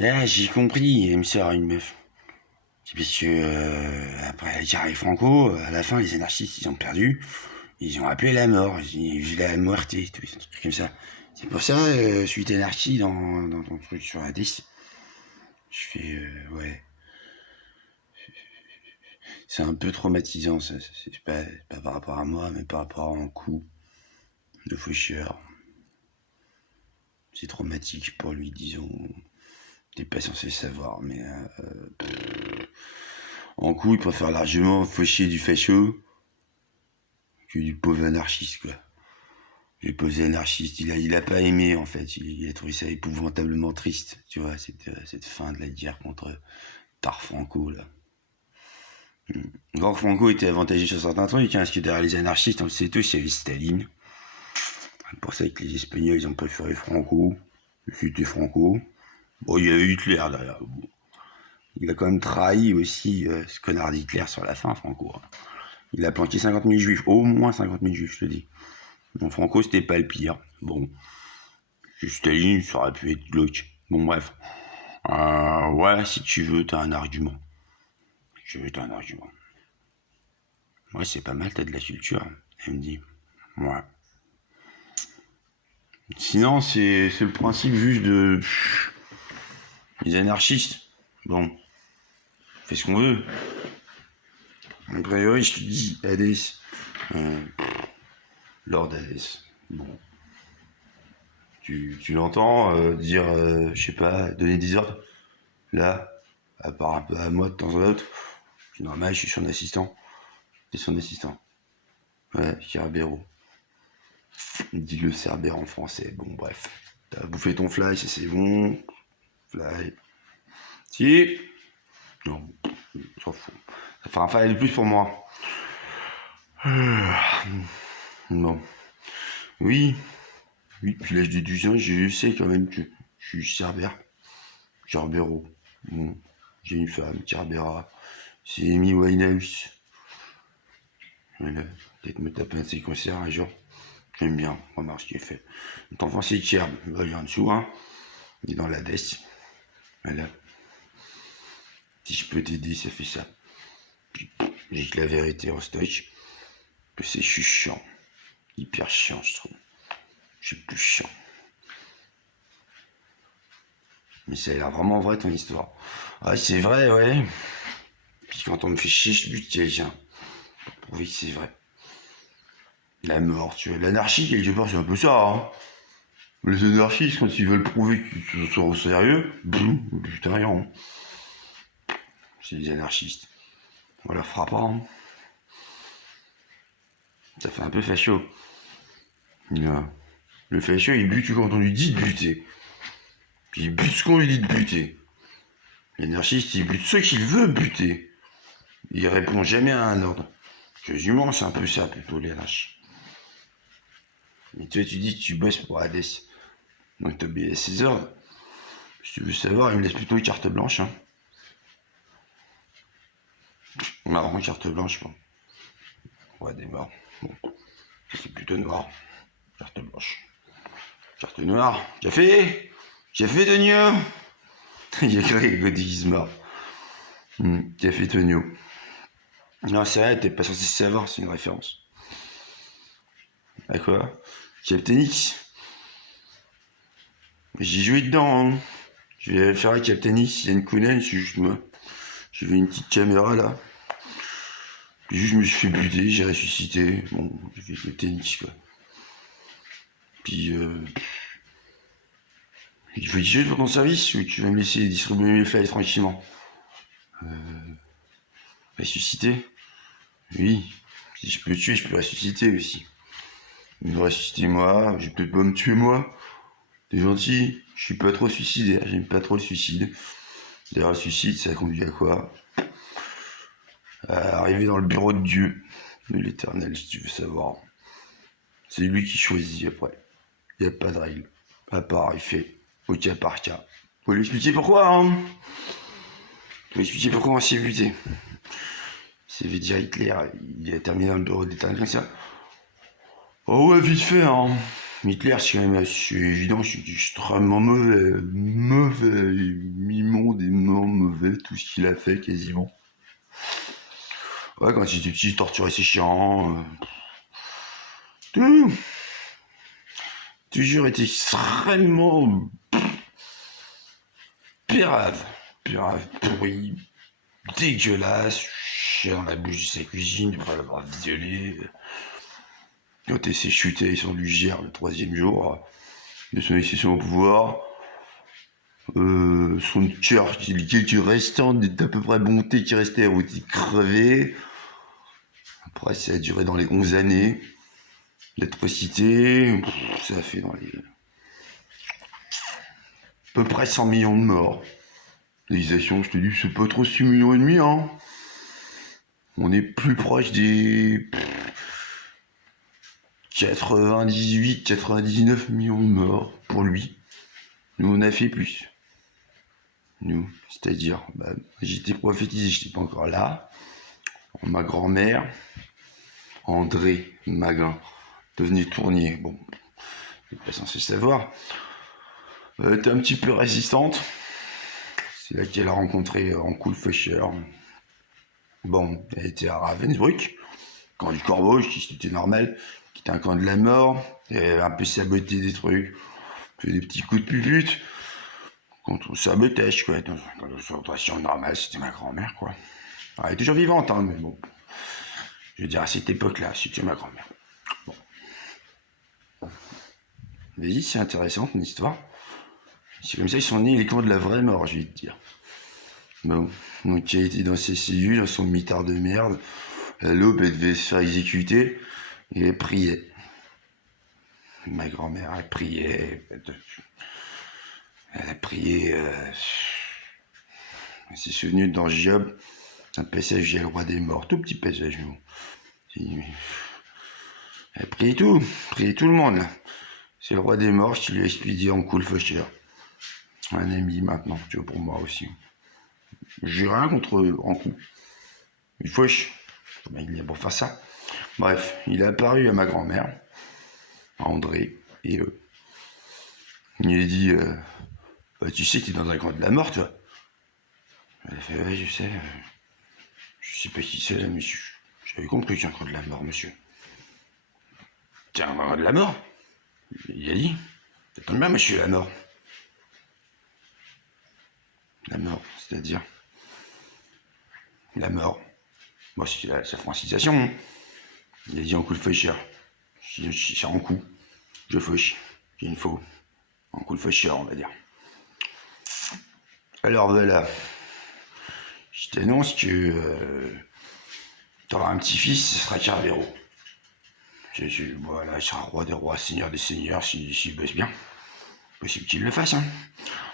Là, j'ai compris, elle me sort une meuf. C'est parce que, après la guerre avec Franco, à la fin, les anarchistes, ils ont perdu. Ils ont appelé la mort, ils la muerte, tout, des trucs comme ça. C'est pour ça, je suis anarchie dans ton truc sur la 10. Je fais, ouais. C'est un peu traumatisant, ça. C'est pas par rapport à moi, mais par rapport à un coup de faucheur. C'est traumatique pour lui, disons. T'es pas censé savoir, mais en coup, il préfère largement faucher du facho que du pauvre anarchiste, quoi. Le pauvre anarchiste, il a pas aimé, en fait. Il a trouvé ça épouvantablement triste, tu vois, cette fin de la guerre par Franco, là. Quand Franco était avantagé sur certains trucs, hein, parce que derrière les anarchistes, on le sait tous, il y avait Staline. C'est pour ça que les Espagnols, ils ont préféré Franco. C'était Franco. Bon, il y a eu Hitler derrière. Bon. Il a quand même trahi aussi ce connard d'Hitler sur la fin, Franco. Il a planqué 50 000 juifs, au moins 50 000 juifs, je te dis. Bon, Franco, c'était pas le pire. Bon, Staline, ça aurait pu être glauque. Bon, bref. Ouais, si tu veux, t'as un argument. Si tu veux, t'as un argument. Ouais, c'est pas mal, t'as de la culture. Elle me dit. Ouais. Sinon, c'est le principe juste de... Les anarchistes. Bon. On fait ce qu'on veut. A priori, je te dis, Hadès. Lord Hadès. Bon. Tu l'entends dire, je sais pas, donner des ordres. Là, à part un peu à moi de temps en temps. C'est normal, je suis son assistant. T'es son assistant. Ouais, Cerbero. Dis-le Cerbère en français. Bon, bref. T'as bouffé ton fly, ça c'est bon. Fly. Si. Non, s'en fout. Ça fera un fly de plus pour moi. Bon. Oui. Oui, depuis l'âge de 12 ans, je sais quand même que je suis Cerbère. Cerbero. Bon. J'ai une femme, Cerbera. C'est Amy Winehouse. Voilà. Peut-être me taper un de ses concerts un jour. J'aime bien, remarque ce qu'il fait. Notre enfant c'est Kerb, il est en dessous, hein. Il est dans la DES. Voilà. Si je peux t'aider, ça fait ça. Puis, j'ai que la vérité en stock. Que c'est chiant. Hyper chiant, je trouve. Je suis plus chiant. Mais ça a l'air vraiment vrai ton histoire. Ah, c'est vrai, ouais. Puis quand on me fait chier, je bute quelqu'un. Pour prouver que c'est vrai. La mort, tu vois. L'anarchie, quelque part, c'est un peu ça, hein. Les anarchistes, quand ils veulent prouver qu'ils sont au sérieux, boum, putain, rien. C'est des anarchistes. On leur fera pas, hein. Ça fait un peu facho. Le facho, il bute quand on lui dit de buter. Puis il bute ce qu'on lui dit de buter. L'anarchiste, il bute ceux qu'il veut buter. Il répond jamais à un ordre. Quasiment, c'est un peu ça, plutôt, les lâches. Mais toi, tu dis que tu bosses pour Hadès. Donc t'obéis à ses ordres. Si tu veux savoir, il me laisse plutôt une carte blanche, hein. Marron, carte blanche, bon. Ouais, des morts. Bon. C'est plutôt noir. Carte blanche. Carte noire. Café Tonio. Il y a Greg Goddy qui se marre. Café Tonio. Non, c'est vrai, t'es pas censé savoir, c'est une référence. À quoi? Captain X. J'ai joué dedans, hein. Je vais faire à Captain X, Yann Kounen, c'est juste moi. J'avais une petite caméra là. Puis juste je me suis fait buter, j'ai ressuscité. Bon, j'ai fait Captain X quoi. Puis il faut dire pour ton service ou tu vas me laisser distribuer mes flyers tranquillement. Ressusciter? Oui. Si je peux tuer, je peux ressusciter aussi. Me ressusciter moi, je vais peut-être pas me tuer moi. T'es gentil, je suis pas trop suicidaire, j'aime pas trop le suicide. D'ailleurs, le suicide, ça conduit à quoi? À arriver dans le bureau de Dieu, de l'éternel, si tu veux savoir. C'est lui qui choisit après. Il n'y a pas de règle. À part, il fait au cas par cas. Faut lui expliquer pourquoi, hein. Faut lui expliquer pourquoi on s'est buté. Ça veut dire Hitler, il a terminé dans le bureau d'éternel comme ça. Oh ouais, vite fait, hein. Hitler, c'est quand même assez évident, c'est extrêmement mauvais. mauvais, immonde et non mauvais, tout ce qu'il a fait quasiment. Ouais, quand il était petit, torturer ses chiens. Tout. Toujours été extrêmement pérave, pourri, dégueulasse, chien dans la bouche de sa cuisine, après l'avoir violé. Quand il s'est chuté, ils sont lui gère le 3e jour de son accession au pouvoir. Son cœur, quelques restants d'à peu près bonté qui restait, ont été crevés. Après, ça a duré dans les 11 années. L'atrocité, ça a fait dans les... à peu près 100 millions de morts. L'utilisation, je te dis, c'est pas trop 6 millions et demi, hein. On est plus proche des 98, 99 millions de morts pour lui. Nous, on a fait plus. Nous, c'est-à-dire, j'étais prophétisé, j'étais pas encore là. Ma grand-mère, André Maguin, devenue tournier. Bon, je n'ai pas censé savoir. Elle était un petit peu résistante. C'est là qu'elle a rencontré Ankou le Faucheur. Bon, elle était à Ravensbrück, camp du Corbeau, qui était normal, qui était un camp de la mort. Elle avait un peu saboté des trucs, fait des petits coups de pupute. Contre sabotage, quoi. Dans une situation normale, c'était ma grand-mère, quoi. Alors, elle est toujours vivante, hein, mais bon. Je veux dire, à cette époque-là, c'était ma grand-mère. Bon. Vas-y, c'est intéressant, une histoire. C'est comme ça qu'ils sont nés les camps de la vraie mort, je vais te dire. Bon, donc il a été dans ses cellules, dans son mitard de merde. À l'aube, elle devait se faire exécuter, et elle priait. Ma grand-mère, elle priait. Elle a prié. Elle s'est souvenue dans Job, un passage, il y a le roi des morts, tout petit passage, mais elle priait tout le monde, là. C'est le roi des morts qui lui a expédié Ankou le Faucheur. Un ami maintenant, tu vois, pour moi aussi. J'ai rien contre Ankou. Il fauche. Il est pour faire ça. Bref, il est apparu à ma grand-mère, à André, et il lui a dit tu sais que t'es dans un camp de la mort, toi. Elle a fait ouais, je sais. Je sais pas qui c'est là, monsieur. J'avais compris que c'est un camp de la mort, monsieur. C'est un camp de la mort? Il a dit. Ça tombe bien, monsieur, la mort. La mort, c'est-à-dire la mort. Moi, c'est sa francisation. Il a dit Ankou le Faucheur. C'est Ankou. Je fauche. J'ai une faux. Ankou le Faucheur, on va dire. Alors voilà. Je t'annonce que t'auras un petit-fils, ce sera Carvero. Voilà, il sera roi des rois, seigneur des seigneurs, s'il bosse bien. Possible qu'il le fasse, hein.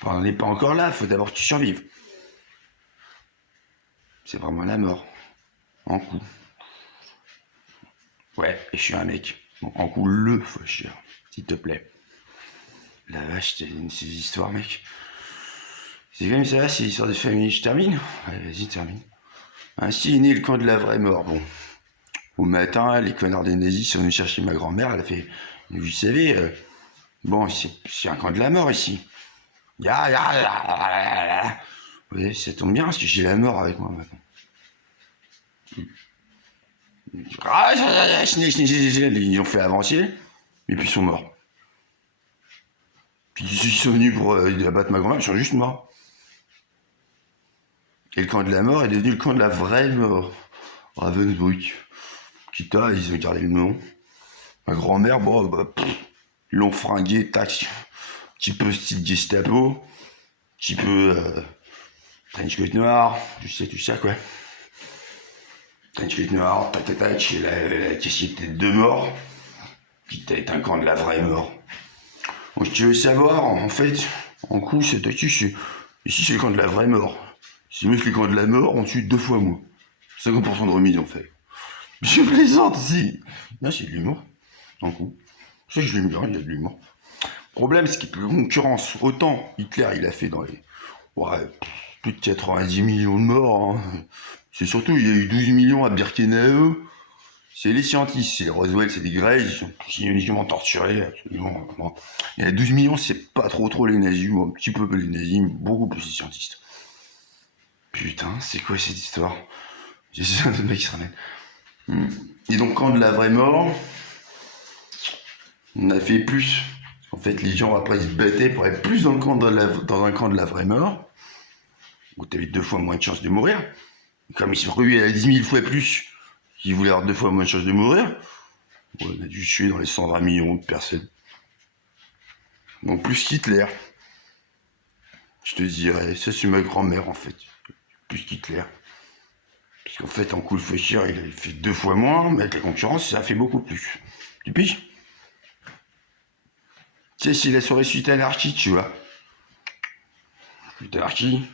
Enfin, on n'est pas encore là, faut d'abord que tu survives. C'est vraiment la mort. Ankou. Ouais, et je suis un mec. Bon, Ankou le Faucheur, s'il te plaît. La vache, c'est ces histoires, mec. C'est comme ça, c'est l'histoire de famille. Je termine? Allez, vas-y, termine. Ainsi est né le camp de la vraie mort. Bon. Au matin, les connards des nazis sont venus chercher ma grand-mère. Elle a fait, vous savez, bon, c'est un camp de la mort ici. Oui, ça tombe bien parce que j'ai la mort avec moi maintenant. Ils ont fait avancer, et puis ils sont morts. Puis ceux qui sont venus pour abattre ma grand-mère, ils sont juste morts. Et le camp de la mort est devenu le camp de la vraie mort. Ravensbrück. Quitte à, ils ont gardé le nom. Ma grand-mère, bon, ils l'ont fringué, tac. Petit peu style Gestapo. Petit peu trench coat noir. Tu sais quoi. Trench coat noir, tac, la cachette de mort. Qui est un camp de la vraie mort. Donc, si tu veux savoir, en fait, en coup, c'est ici, c'est le camp de la vraie mort. Si mieux que les camps de la mort, on tue 2 fois moins. 50% de remise, en fait. Je plaisante, si. Là, c'est de l'humour. En coup. Ça, je l'aime bien, il y a de l'humour. Le problème, c'est qu'il y a plus de concurrence. Autant Hitler, il a fait dans les. Ouais, plus de 90 millions de morts. Hein. C'est surtout, il y a eu 12 millions à Birkenau. C'est les scientifiques, c'est les Roswell, c'est des Grecs, ils sont chimiquement torturés, absolument. Bon. Il y a 12 millions, c'est pas trop les nazis, ou un petit peu les nazis, mais beaucoup plus les scientifiques. Putain, c'est quoi cette histoire? J'ai un autre mec qui se ramène. Et donc, quand de la vraie mort, on a fait plus. En fait, les gens après ils se battaient pour être plus dans, dans un camp de la vraie mort, où t'avais 2 fois moins de chances de mourir. Comme ils se ruaient à 10 000 fois plus, ils voulaient avoir 2 fois moins de chances de mourir, on a dû tuer dans les 120 millions de personnes. Donc plus qu'Hitler. Je te dirais, ça c'est ma grand-mère en fait. Plus qu'Hitler. Parce qu'en fait, en coup de Feuchère, il a fait 2 fois moins, mais avec la concurrence, ça a fait beaucoup plus. Tu piges? Tu sais, s'il a sauvé suite anarchie, tu vois. Suite anarchie,